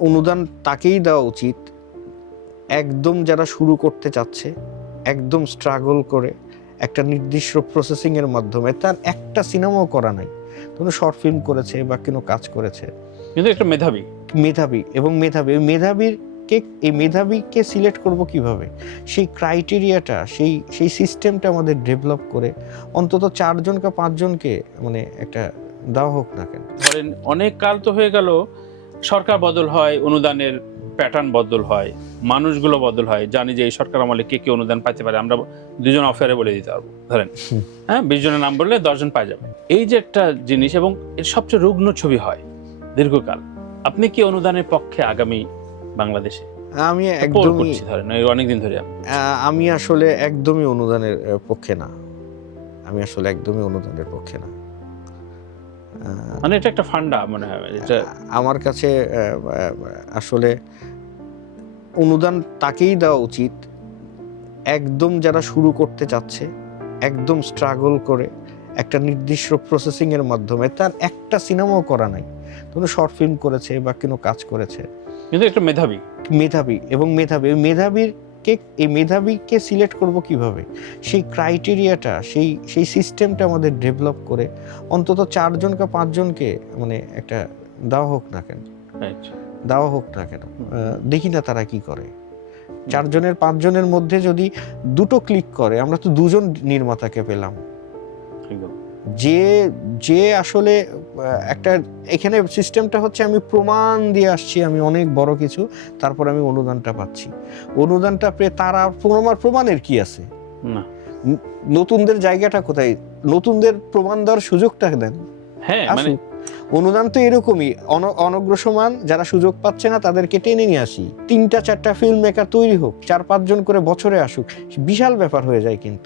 অনুদান তাকেই দেওয়া উচিত একদম যারা শুরু করতে চাচ্ছে, একদম স্ট্রাগল করে একটা নির্দিষ্ট প্রসেসিংয়ের মাধ্যমে, তার একটা সিনেমাও করা নাই, কোনো শর্ট ফিল্ম করেছে বা কোনো কাজ করেছে, কিন্তু একটা মেধাবী এই মেধাবীকে সিলেক্ট করব কিভাবে, সেই ক্রাইটেরিয়াটা, সেই সিস্টেমটা আমাদের ডেভেলপ করে অন্তত 4 কা 5 জনকে মানে একটা দেওয়া হোক না কেন। ধরেন অনেক কাল তো হয়ে গেল, সরকার বদল হয়, অনুদানের প্যাটার্ন বদল হয়, মানুষগুলো বদল হয়, জানি যে এই সরকার আমলে কে কে অনুদান পাইতে পারে, আমরা 2 জন অফারে বলে দিতে পারবো, ধরেন 20 জনের নাম বললে 10 জন পাই যাবে। এই যে একটা জিনিস, এবং এর সবচেয়ে রুগ্ন ছবি হয় দীর্ঘকাল। আপনি কি অনুদানের পক্ষে আগামী বাংলাদেশে? আমি একদমই ধরেন অনেকদিন ধরে আমি আসলে একদমই অনুদানের পক্ষে না। মানে এটা একটা ফান্ডা মনে হয় এটা আমার কাছে। আসলে অনুদান তাকেই দেওয়া উচিত একদম যারা শুরু করতে চাচ্ছে, একদম স্ট্রাগল করে একটা নির্দিষ্ট প্রসেসিংয়ের মাধ্যমে, তার একটা সিনেমাও করা নাই, কোনো শর্ট ফিল্ম করেছে বা কোনো কাজ করেছে, কিন্তু একটা মেধাবী এই মেধাবীকে সিলেক্ট করব কিভাবে, সেই ক্রাইটেরিয়াটা, সেই সিস্টেমটা আমাদের ডেভেলপ করে অন্তত 4 কা 5 জনকে মানে একটা দেওয়া হোক না কেন। দেখি না তারা কি করে। 4 জনের 5 জনের মধ্যে যদি 2টো ক্লিক করে, আমরা তো 2 জন নির্মাতাকে পেলাম, যে আসলে একটা, এখানে সিস্টেমটা হচ্ছে আমি প্রমাণ দিয়ে আসছি আমি অনেক বড় কিছু, তারপর আমি অনুদানটা পাচ্ছি। অনুদানটা পেয়ে তারা প্রমাণের কি আছে? নতুনদের জায়গাটা কোথায়? নতুনদের প্রমাণ দেওয়ার সুযোগটা দেন। মানে অনুদান তো এরকমই, অনগ্রসমান যারা সুযোগ পাচ্ছে না তাদেরকে টেনে নিয়ে আসি, 3টা 4টা ফিল্ম মেকার তৈরি হোক, 4-5 জন করে বছরে আসুক, বিশাল ব্যাপার হয়ে যায় কিন্তু।